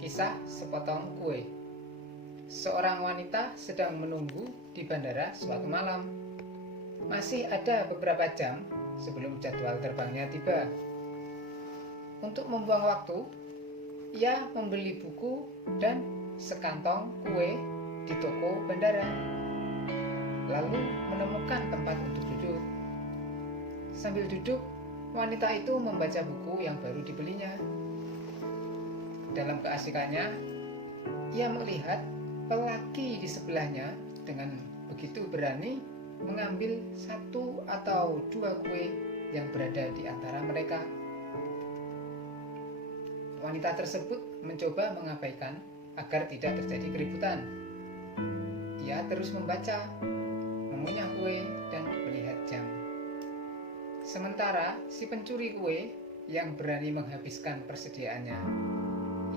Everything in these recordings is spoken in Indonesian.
Kisah sepotong kue. Seorang wanita sedang menunggu di bandara suatu malam. Masih ada beberapa jam sebelum jadwal terbangnya tiba. Untuk membuang waktu, ia membeli buku dan sekantong kue di toko bandara, lalu menemukan tempat untuk duduk. Sambil duduk, wanita itu membaca buku yang baru dibelinya. Dalam keasikannya, ia melihat lelaki di sebelahnya dengan begitu berani mengambil satu atau dua kue yang berada di antara mereka. Wanita tersebut mencoba mengabaikan agar tidak terjadi keributan. Ia terus membaca, mengunyah kue, dan melihat jam. Sementara si pencuri kue yang berani menghabiskan persediaannya,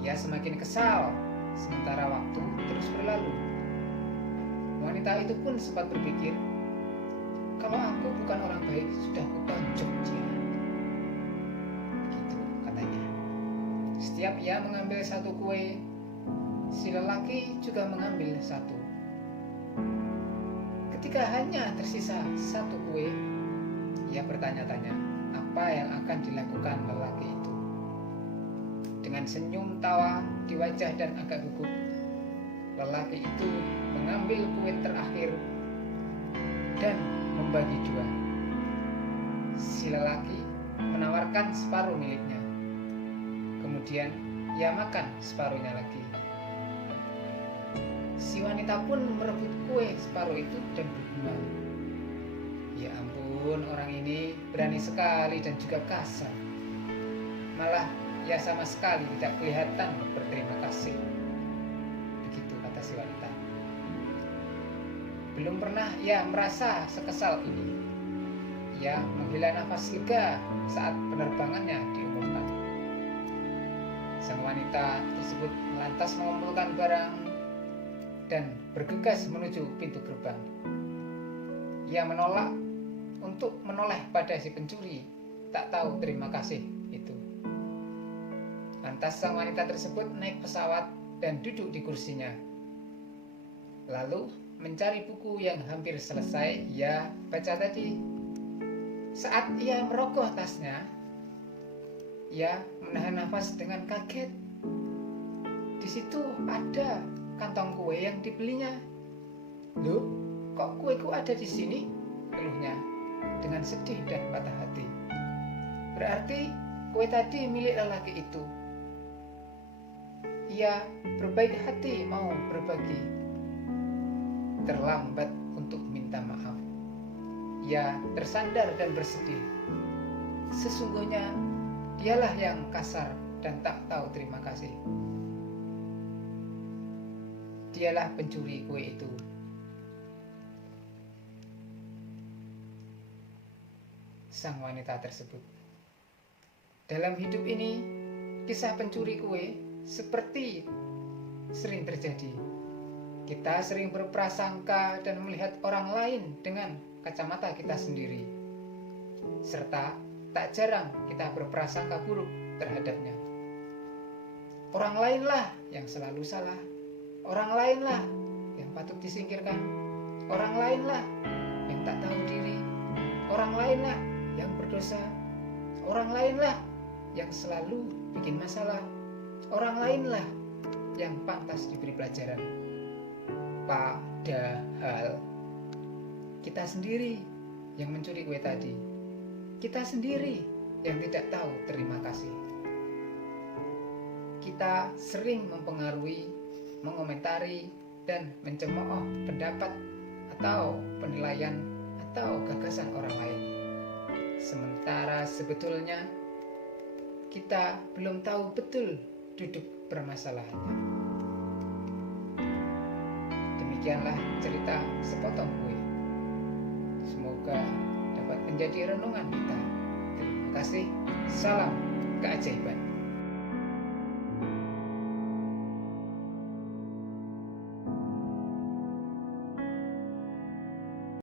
ia semakin kesal, sementara waktu terus berlalu. Wanita itu pun sempat berpikir, kalau aku bukan orang baik, sudah kutonjok dia. Begitu katanya. Setiap ia mengambil satu kue, si lelaki juga mengambil satu. Ketika hanya tersisa satu kue, ia bertanya-tanya apa yang akan dilakukan lelaki itu. Dengan senyum tawa di wajah dan agak gugup, lelaki itu mengambil kue terakhir dan membagi dua. Si lelaki menawarkan separuh miliknya. Kemudian ia makan separuhnya lagi. Si wanita pun merebut kue separuh itu dan bergumam, ya ampun, orang ini berani sekali dan juga kasar. Malah ia sama sekali tidak kelihatan berterima kasih. Begitu kata si wanita. Belum pernah ia merasa sekesal ini. Ia menghela nafas lega saat penerbangannya diumumkan. Sang wanita tersebut lantas mengumpulkan barang dan bergegas menuju pintu gerbang. Ia menolak untuk menoleh pada si pencuri tak tahu terima kasih itu. Lantas sang wanita tersebut naik pesawat dan duduk di kursinya. Lalu mencari buku yang hampir selesai ia baca tadi. Saat ia merogoh tasnya, ia menahan nafas dengan kaget. Di situ ada kantong kue yang dibelinya. Loh, kok kueku ada di sini? Keluhnya dengan sedih dan patah hati. Berarti kue tadi milik lelaki itu. Ia berbaik hati mau berbagi. Terlambat untuk minta maaf. Ia tersandar dan bersedih. Sesungguhnya dialah yang kasar dan tak tahu terima kasih. Dialah pencuri kue itu. Sang wanita tersebut. Dalam hidup ini, kisah pencuri kue seperti sering terjadi. Kita sering berprasangka dan melihat orang lain dengan kacamata kita sendiri, serta tak jarang kita berprasangka buruk terhadapnya. Orang lainlah yang selalu salah, orang lainlah yang patut disingkirkan, orang lainlah yang tak tahu diri, orang lainlah yang berdosa, orang lainlah yang selalu bikin masalah, orang lainlah yang pantas diberi pelajaran. Padahal kita sendiri yang mencuri kue tadi. Kita sendiri yang tidak tahu terima kasih. Kita sering mempengaruhi, mengomentari, dan mencemooh pendapat atau penilaian atau gagasan orang lain. Sementara sebetulnya kita belum tahu betul duduk permasalahannya. Demikianlah cerita sepotong kue. Semoga dapat menjadi renungan kita. Terima kasih. Salam keajaiban.